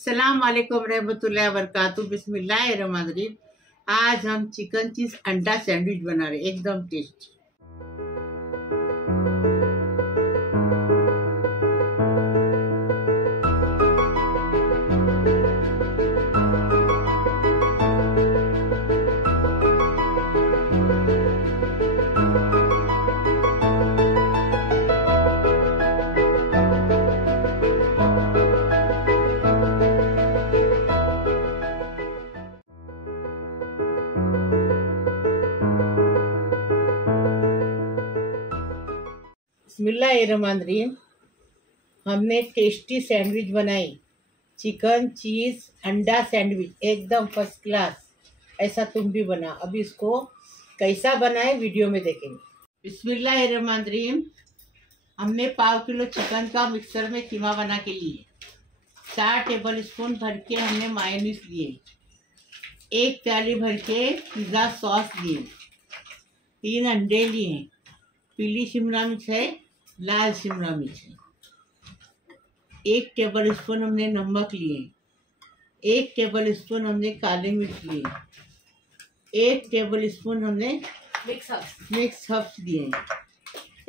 अस्सलाम वालेकुम रहमतुल्लाहि व बरकातुहू। बिस्मिल्लाहिर्रहमानिर्रहीम। आज हम चिकन चीज़ अंडा सैंडविच बना रहे हैं, एकदम टेस्टी। बिस्मिल्लाहिर्रहमानिर्रहीम। हमने टेस्टी सैंडविच बनाई, चिकन चीज़ अंडा सैंडविच, एकदम फर्स्ट क्लास। ऐसा तुम भी बना। अभी इसको कैसा बनाए वीडियो में देखेंगे। बिस्मिल्लाहिर्रहमानिर्रहीम। हमने 1/2 किलो चिकन का मिक्सर में कीमा बना के लिए, 4 टेबल स्पून भर के हमने मायोनीज लिए, 1 प्याली भर के पिज़्ज़ा सॉस लिए, 3 अंडे लिए, पीली शिमला मिर्च है, लाल शिमला मिर्च है, 1 टेबल स्पून हमने नमक लिए, 1 टेबल स्पून हमने काली मिर्च लिए, 1 टेबल स्पून हमने मिक्स हर्ब्स लिए,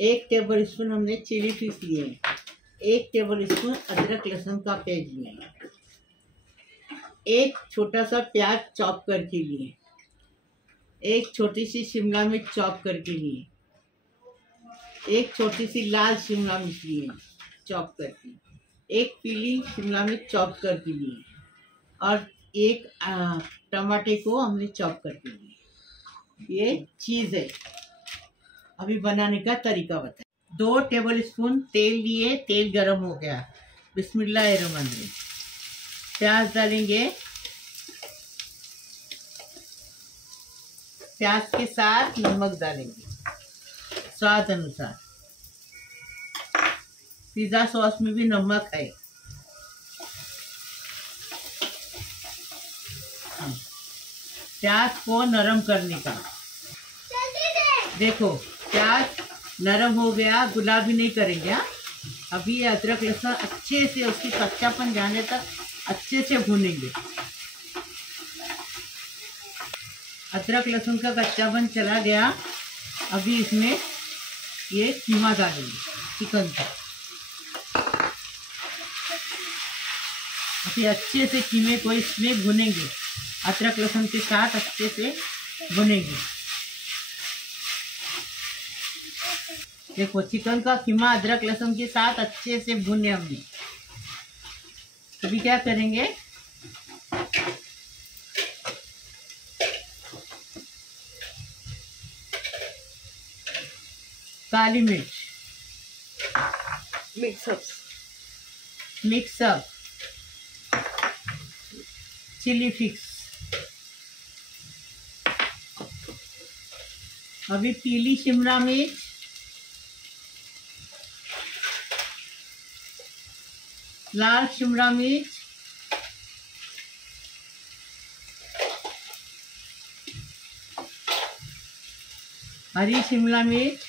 1 टेबल स्पून हमने चिली फ्लेक्स लिए, 1 टेबल स्पून अदरक लहसुन का पेस्ट लिए, 1 छोटा सा प्याज चॉप करके लिए, 1 छोटी सी शिमला मिर्च चॉप करके लिए, 1 छोटी सी लाल शिमला मिर्च लिए चॉप करके, 1 पीली शिमला मिर्च चॉप करके लिए, और 1 टमाटे को हमने चॉप करके लिए। ये चीज़ है। अभी बनाने का तरीका बताए। 2 टेबल स्पून तेल लिए, तेल गरम हो गया। बिस्मिल्लाहिर्रहमानिर्रहीम। प्याज डालेंगे, प्याज के साथ नमक डालेंगे स्वाद अनुसार। पिज़्ज़ा सॉस में भी नमक है। प्याज को नरम करने का। देखो प्याज नरम हो गया, गुलाबी नहीं करेंगे। अभी अदरक लहसुन अच्छे से उसकी कच्चापन जाने तक अच्छे से भूनेंगे। अदरक लहसुन का कच्चापन चला गया। अभी इसमें ये कीमा डालेंगे चिकन का। अभी अच्छे से कीमे को इसमें भुनेंगे, अदरक लहसुन के साथ अच्छे से भुनेंगे। देखो चिकन का कीमा अदरक लहसुन के साथ अच्छे से भुने हमने। अभी क्या करेंगे, काली मिर्च मिक्स अप, चिली फ्लेक्स, अभी पीली शिमला मिर्च, लाल शिमला मिर्च, हरी शिमला मिर्च,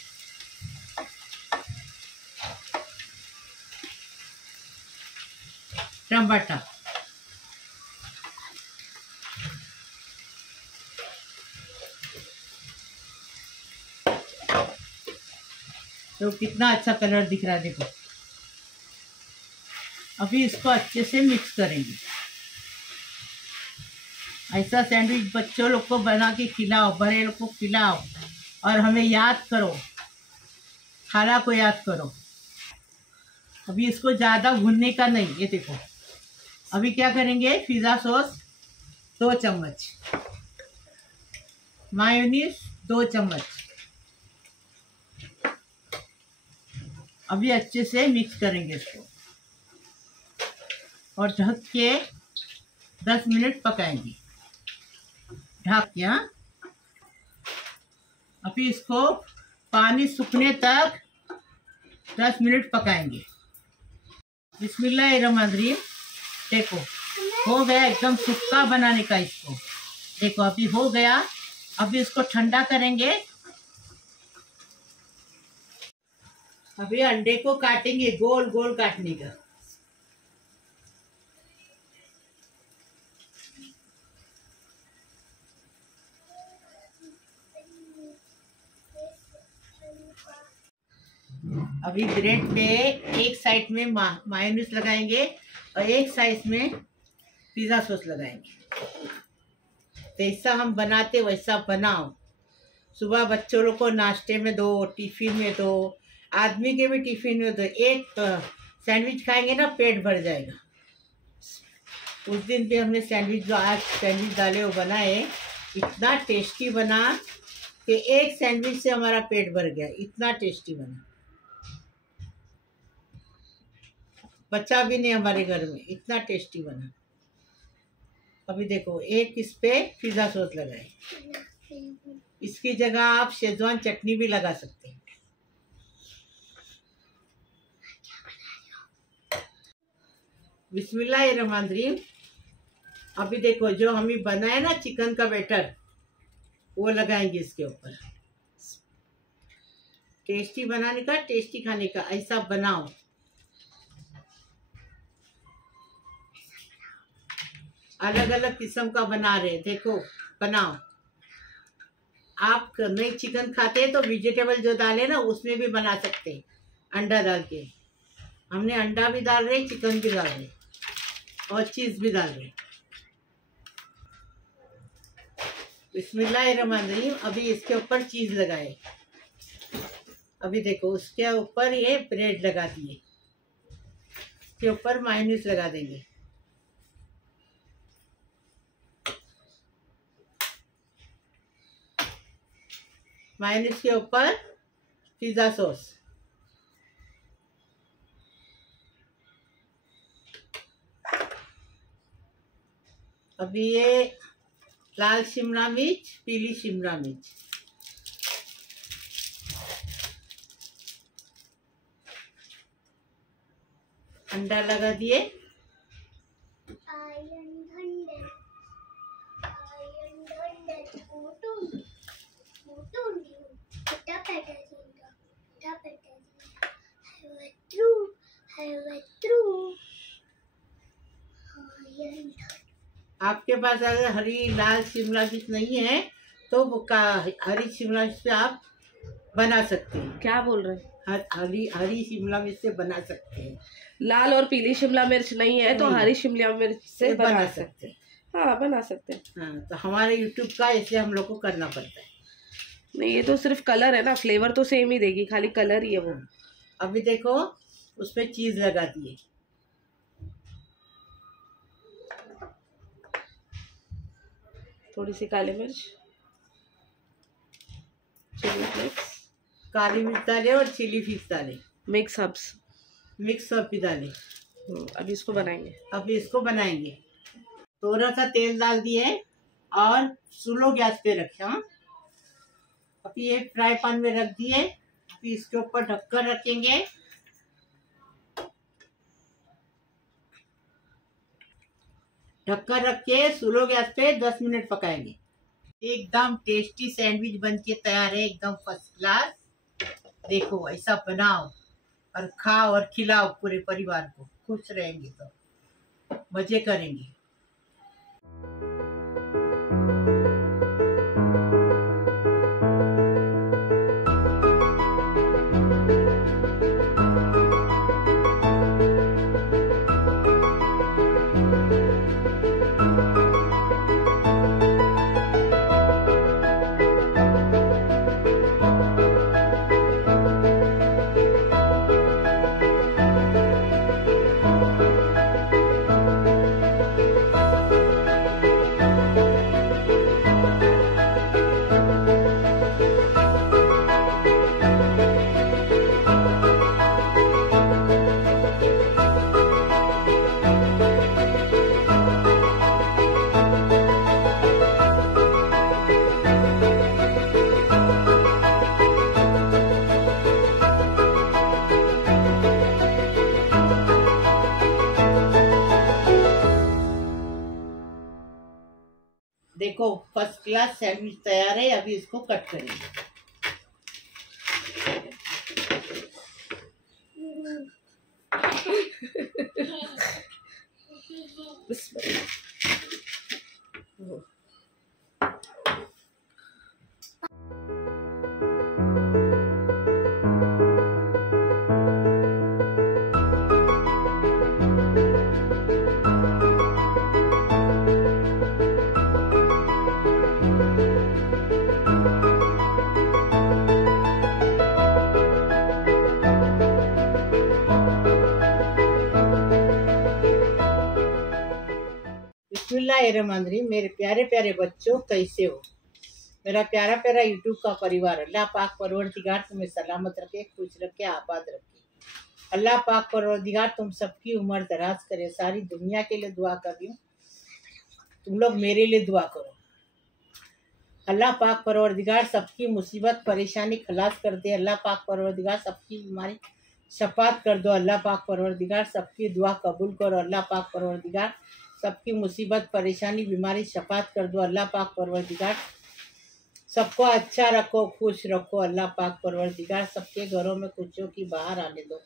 टमाटर। तो कितना अच्छा कलर दिख रहा है, देखो। अभी इसको अच्छे से मिक्स करेंगे। ऐसा सैंडविच बच्चों लोग को बना के खिलाओ, बड़े लोग को खिलाओ, और हमें याद करो, खाना को याद करो। अभी इसको ज़्यादा भूनने का नहीं। ये देखो अभी क्या करेंगे, पिज़्ज़ा सॉस 2 चम्मच, मायोनीज 2 चम्मच। अभी अच्छे से मिक्स करेंगे इसको और ढक के 10 मिनट पकाएंगे। ढक के। अभी इसको पानी सूखने तक 10 मिनट पकाएंगे। बिस्मिल्लाहिर्रहमानिर्रहीम। देखो हो गया, एकदम सूखा बनाने का इसको। देखो अभी हो गया। अभी इसको ठंडा करेंगे। अभी अंडे को काटेंगे, गोल गोल काटने का। अभी ब्रेड पे एक साइड में मायोनीज लगाएंगे और एक साइड में पिज़्ज़ा सॉस लगाएंगे। जैसा हम बनाते वैसा बनाओ। सुबह बच्चों लोग को नाश्ते में दो, टिफिन में दो, आदमी के भी टिफिन में दो। एक सैंडविच खाएंगे ना, पेट भर जाएगा। उस दिन भी हमने सैंडविच, जो आज सैंडविच डाले वो बनाए, इतना टेस्टी बना कि एक सैंडविच से हमारा पेट भर गया। इतना टेस्टी बना, बच्चा भी नहीं हमारे घर में, इतना टेस्टी बना। अभी देखो, एक इस पे पिज़्ज़ा सॉस लगाए, इसकी जगह आप शेजवान चटनी भी लगा सकते हैं। बिस्मिल्लाहिर्रहमानिर्रहीम। अभी देखो, जो हमें बनाया ना चिकन का बैटर, वो लगाएंगे इसके ऊपर। टेस्टी बनाने का, टेस्टी खाने का, ऐसा बनाओ। अलग अलग किस्म का बना रहे, देखो बनाओ। आप नहीं चिकन खाते हैं तो वेजिटेबल जो डाले ना उसमें भी बना सकते हैं, अंडा डाल के। हमने अंडा भी डाल रहे, चिकन भी डाल रहे और चीज़ भी डाल रहे। बिस्मिल्लाहिर्रहमानिर्रहीम। अभी इसके ऊपर चीज़ लगाए। अभी देखो, उसके ऊपर ये ब्रेड लगा दिए, इसके ऊपर मायोनीज लगा देंगे। मायोनीज के ऊपर पिज़्ज़ा सॉस। अभी ये लाल शिमला मिर्च, पीली शिमला मिर्च, अंडा लगा दिए। आपके पास अगर हरी लाल शिमला मिर्च नहीं है तो हरी शिमला मिर्च से आप बना सकते हैं। क्या बोल रहे हैं? हरी शिमला मिर्च से बना सकते हैं। लाल और पीली शिमला मिर्च नहीं है तो हरी शिमला मिर्च से बना सकते हैं। हाँ, बना सकते हैं। हाँ, तो हमारे यूट्यूब का ऐसे हम लोग को करना पड़ता है। नहीं, ये तो सिर्फ कलर है ना, फ्लेवर तो सेम ही देगी, खाली कलर ही है वो। अभी देखो, उस पे चीज लगा दिए। थोड़ी सी काली मिर्च, चिली फ्लेक्स, काली मिर्च डाले और चिली फ्लेक्स डाले, मिक्स हर्ब्स भी डाले। अभी इसको बनाएंगे। थोड़ा सा तेल डाल दिए और स्लो गैस पे रखा। अभी ये फ्राई पैन में रख दिए। अभी इसके ऊपर ढककर रखेंगे। ढककर रख के स्लो गैस पे 10 मिनट पकाएंगे। एकदम टेस्टी सैंडविच बनके तैयार है, एकदम फर्स्ट क्लास। देखो, ऐसा बनाओ और खाओ और खिलाओ पूरे परिवार को। खुश रहेंगे तो मजे करेंगे। देखो, फर्स्ट क्लास सैंडविच तैयार है। अभी इसको कट करेंगे। बिस्मिल्लाहिर्रहमानिर्रहीम। मेरे प्यारे प्यारे बच्चों, कैसे हो? मेरा प्यारा प्यारा यूट्यूब का परिवार, अल्लाह पाक परवरदिगार तुम्हें सलामत रखे, खुश रखे, आबाद रखे। अल्लाह पाक परवरदिगार तुम सबकी उम्र दराज करे। सारी दुनिया के लिए दुआ कर रही हूँ, तुम लोग मेरे लिए दुआ करो। अल्लाह पाक परवरदिगार सबकी मुसीबत परेशानी खलास कर दे। अल्लाह पाक परवरदिगार सबकी बीमारी शफात कर दो। अल्लाह पाक परवरदिगार सबकी दुआ कबूल करो। अल्लाह पाक परवरदिगार सबकी मुसीबत परेशानी बीमारी शफात कर दो। अल्लाह पाक परवरदिगार सबको अच्छा रखो, खुश रखो। अल्लाह पाक परवरदिगार सबके घरों में खुशियों की बाहर आने दो।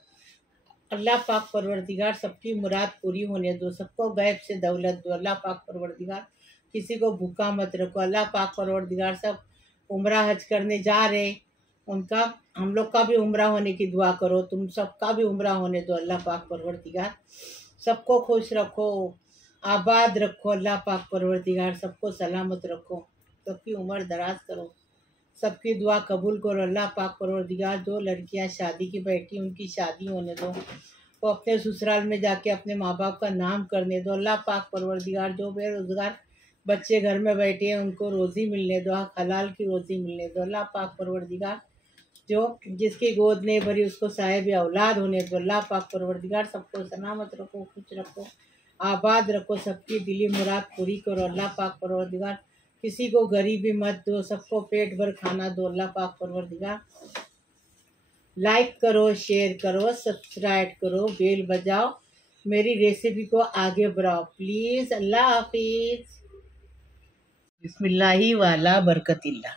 अल्लाह पाक परवरदिगार सबकी मुराद पूरी होने दो। सबको गैब से दौलत दो। अल्लाह पाक परवरदिगार किसी को भूखा मत रखो। अल्लाह पाक परवरदिगार सब उम्रा हज करने जा रहे, उनका हम लोग का भी उम्रा होने की दुआ करो। तुम सबका भी उम्रा होने दो। अल्लाह पाक परवरदिगार सबको खुश रखो, आबाद रखो। अल्लाह पाक परवरदिगार सबको सलामत रखो, सबकी उम्र दराज करो, सबकी दुआ कबूल करो। अल्लाह पाक परवरदिगार जो लड़कियां शादी की बैठी उनकी शादी होने दो, वो अपने ससुराल में जाके अपने माँ बाप का नाम करने दो। अल्लाह पाक परवरदिगार जो बेरोजगार बच्चे घर में बैठे हैं उनको रोज़ी मिलने दो, हलाल की रोज़ी मिलने दो। अल्लाह पाक परवरदिगार जो जिसकी गोद नहीं भरी उसको साहिब औलाद होने दो। अल्लाह पाक परवरदिगार सबको सलामत रखो, खुश रखो, आबाद रखो, सबकी दिली मुराद पूरी करो। अल्लाह पाक परवरदिगार किसी को गरीबी मत दो, सबको पेट भर खाना दो। अल्लाह पाक परवरदिगार लाइक करो, शेयर करो, सब्सक्राइब करो, बेल बजाओ, मेरी रेसिपी को आगे बढ़ाओ प्लीज़। अल्लाह हाफिज़। बिस्मिल्लाही वाला बरकतिल्लाह।